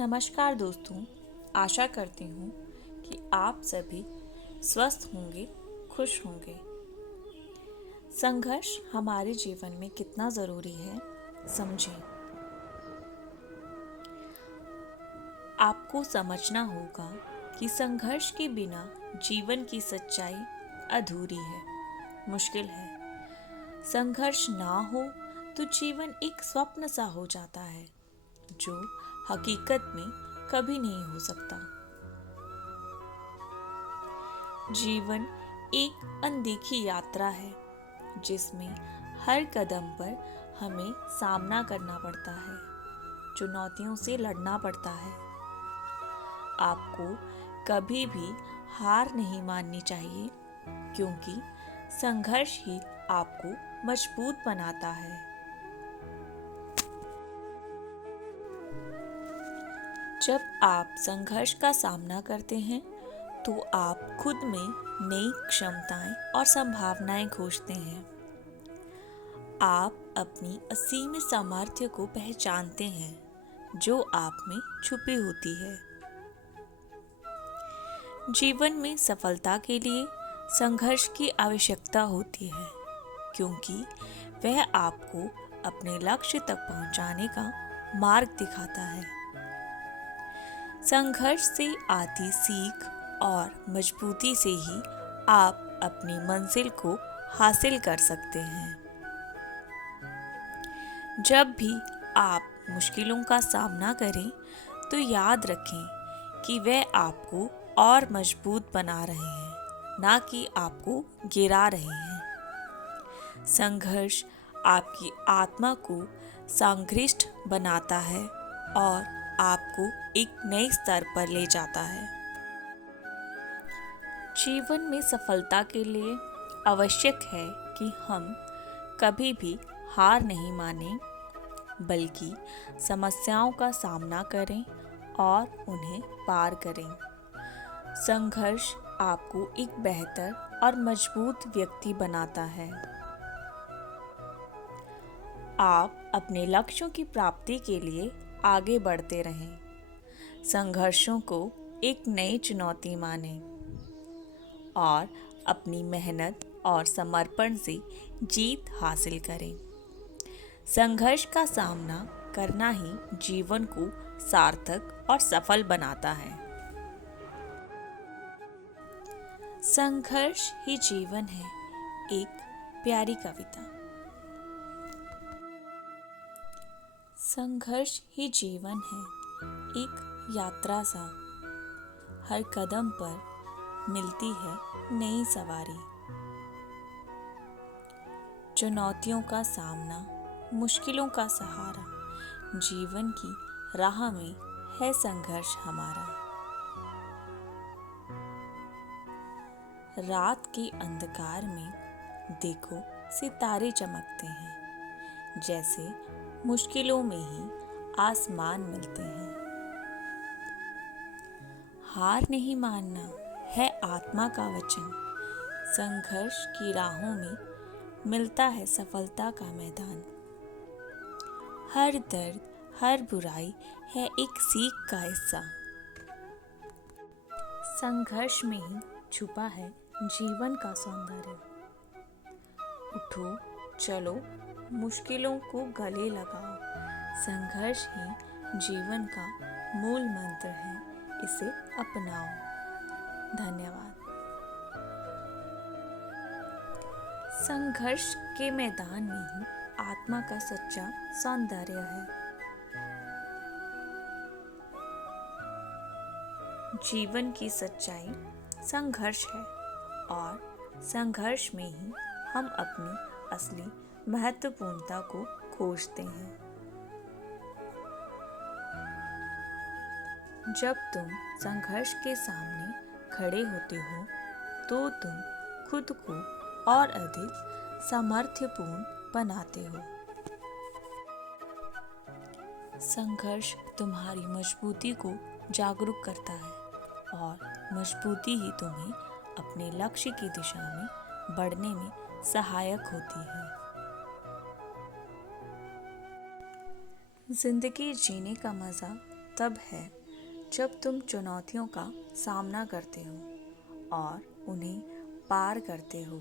नमस्कार दोस्तों, आशा करती हूँ कि आप सभी स्वस्थ होंगे, खुश होंगे। संघर्ष हमारे जीवन में कितना ज़रूरी है, समझें। आपको समझना होगा कि संघर्ष के बिना जीवन की सच्चाई अधूरी है, मुश्किल है। संघर्ष ना हो तो जीवन एक स्वप्न सा हो जाता है, जो हकीकत में कभी नहीं हो सकता। जीवन एक अनदेखी यात्रा है, जिसमें हर कदम पर हमें सामना करना पड़ता है, चुनौतियों से लड़ना पड़ता है। आपको कभी भी हार नहीं माननी चाहिए, क्योंकि संघर्ष ही आपको मजबूत बनाता है। जब आप संघर्ष का सामना करते हैं, तो आप खुद में नई क्षमताएं और संभावनाएं खोजते हैं। आप अपनी असीम सामर्थ्य को पहचानते हैं, जो आप में छुपी होती है। जीवन में सफलता के लिए संघर्ष की आवश्यकता होती है, क्योंकि वह आपको अपने लक्ष्य तक पहुंचाने का मार्ग दिखाता है। संघर्ष से आती सीख और मजबूती से ही आप अपनी मंजिल को हासिल कर सकते हैं। जब भी आप मुश्किलों का सामना करें, तो याद रखें कि वे आपको और मजबूत बना रहे हैं, ना कि आपको गिरा रहे हैं। संघर्ष आपकी आत्मा को संघर्षित बनाता है और आपको एक नए स्तर पर ले जाता है। जीवन में सफलता के लिए आवश्यक है कि हम कभी भी हार नहीं मानें, बल्कि समस्याओं का सामना करें और उन्हें पार करें। संघर्ष आपको एक बेहतर और मजबूत व्यक्ति बनाता है। आप अपने लक्ष्यों की प्राप्ति के लिए आगे बढ़ते रहें। संघर्षों को एक नई चुनौती मानें और अपनी मेहनत और समर्पण से जीत हासिल करें। संघर्ष का सामना करना ही जीवन को सार्थक और सफल बनाता है। संघर्ष ही जीवन है, एक प्यारी कविता। संघर्ष ही जीवन है, एक यात्रा सा। हर कदम पर मिलती है नई सवारी। चुनौतियों का सामना, मुश्किलों का सहारा, जीवन की राह में है संघर्ष हमारा। रात के अंधकार में देखो सितारे चमकते हैं, जैसे मुश्किलों में ही आसमान मिलते हैं। हार नहीं मानना है आत्मा का वचन। संघर्ष की राहों में मिलता है सफलता का मैदान। हर दर्द, हर बुराई है एक सीख का हिस्सा। संघर्ष में ही छुपा है जीवन का सौंदर्य। उठो, चलो, मुश्किलों को गले लगाओ। संघर्ष ही जीवन का मूल मंत्र है, इसे अपनाओ। धन्यवाद। संघर्ष के मैदान में ही आत्मा का सच्चा सौंदर्य है। जीवन की सच्चाई संघर्ष है और संघर्ष में ही हम अपनी असली महत्वपूर्णता को खोजते हैं। जब तुम संघर्ष के सामने खड़े होते हो, तो तुम खुद को और अधिक सामर्थ्यपूर्ण बनाते हो। संघर्ष तुम्हारी मजबूती को जागरूक करता है और मजबूती ही तुम्हें अपने लक्ष्य की दिशा में बढ़ने में सहायक होती है। जिंदगी जीने का मज़ा तब है जब तुम चुनौतियों का सामना करते हो और उन्हें पार करते हो।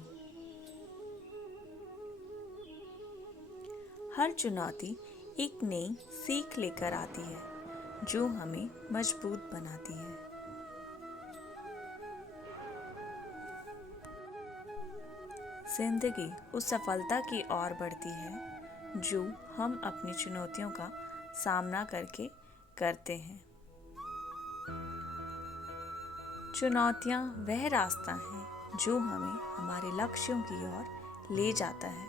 हर चुनौती एक नई सीख लेकर आती है जो हमें मजबूत बनाती है। जिंदगी उस सफलता की ओर बढ़ती है जो हम अपनी चुनौतियों का सामना करके करते हैं। चुनौतियाँ वह रास्ता है जो हमें हमारे लक्ष्यों की ओर ले जाता है।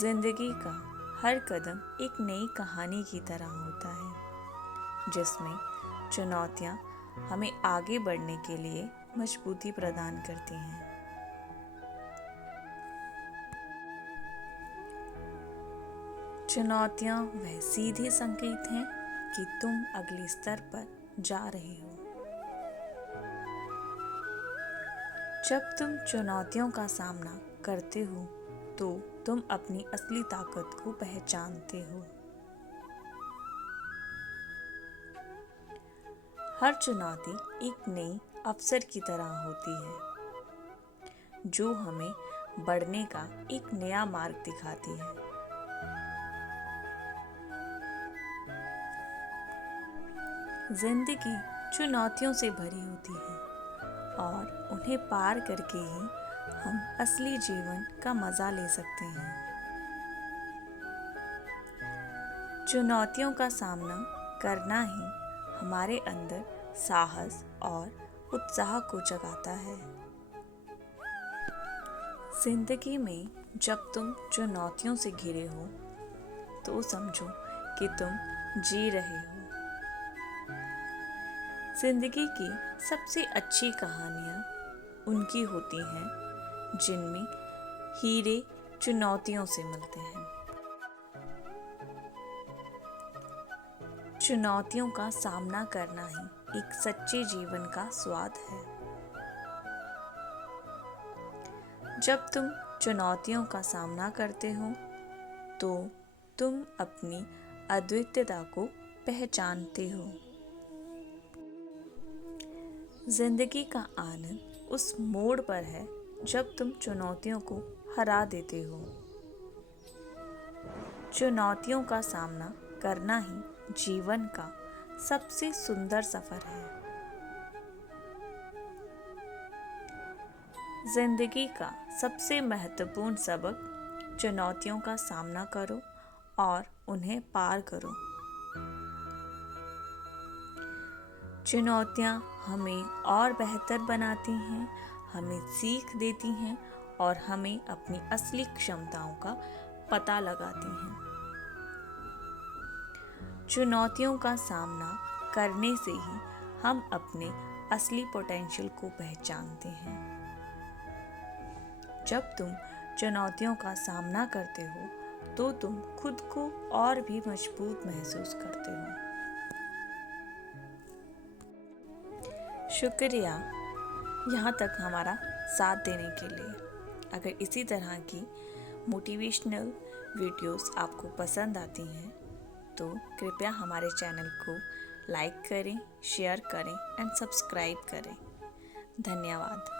जिंदगी का हर कदम एक नई कहानी की तरह होता है जिसमें चुनौतियाँ हमें आगे बढ़ने के लिए मजबूती प्रदान करती हैं। चुनौतियाँ वह सीधे संकेत हैं कि तुम अगले स्तर पर जा रहे हो। जब तुम चुनौतियों का सामना करते हो तो तुम अपनी असली ताकत को पहचानते हो। हर चुनौती एक नई अवसर की तरह होती है जो हमें बढ़ने का एक नया मार्ग दिखाती है। जिंदगी चुनौतियों से भरी होती है और उन्हें पार करके ही हम असली जीवन का मजा ले सकते हैं। चुनौतियों का सामना करना ही हमारे अंदर साहस और उत्साह को जगाता है। जिंदगी में जब तुम चुनौतियों से घिरे हो तो समझो कि तुम जी रहे हो। जिंदगी की सबसे अच्छी कहानियाँ उनकी होती हैं जिनमें हीरे चुनौतियों से मिलते हैं। चुनौतियों का सामना करना ही एक सच्चे जीवन का स्वाद है। जब तुम चुनौतियों का सामना करते हो तो तुम अपनी अद्वितीयता को पहचानते हो। जिंदगी का आनंद उस मोड़ पर है जब तुम चुनौतियों को हरा देते हो। चुनौतियों का सामना करना ही जीवन का सबसे सुंदर सफर है। जिंदगी का सबसे महत्वपूर्ण सबक चुनौतियों का सामना करो और उन्हें पार करो। चुनौतियाँ हमें और बेहतर बनाती हैं, हमें सीख देती हैं और हमें अपनी असली क्षमताओं का पता लगाती हैं। चुनौतियों का सामना करने से ही हम अपने असली पोटेंशियल को पहचानते हैं। जब तुम चुनौतियों का सामना करते हो तो तुम खुद को और भी मजबूत महसूस करते हो। शुक्रिया यहाँ तक हमारा साथ देने के लिए। अगर इसी तरह की मोटिवेशनल वीडियोस आपको पसंद आती हैं तो कृपया हमारे चैनल को लाइक करें, शेयर करें एंड सब्सक्राइब करें। धन्यवाद।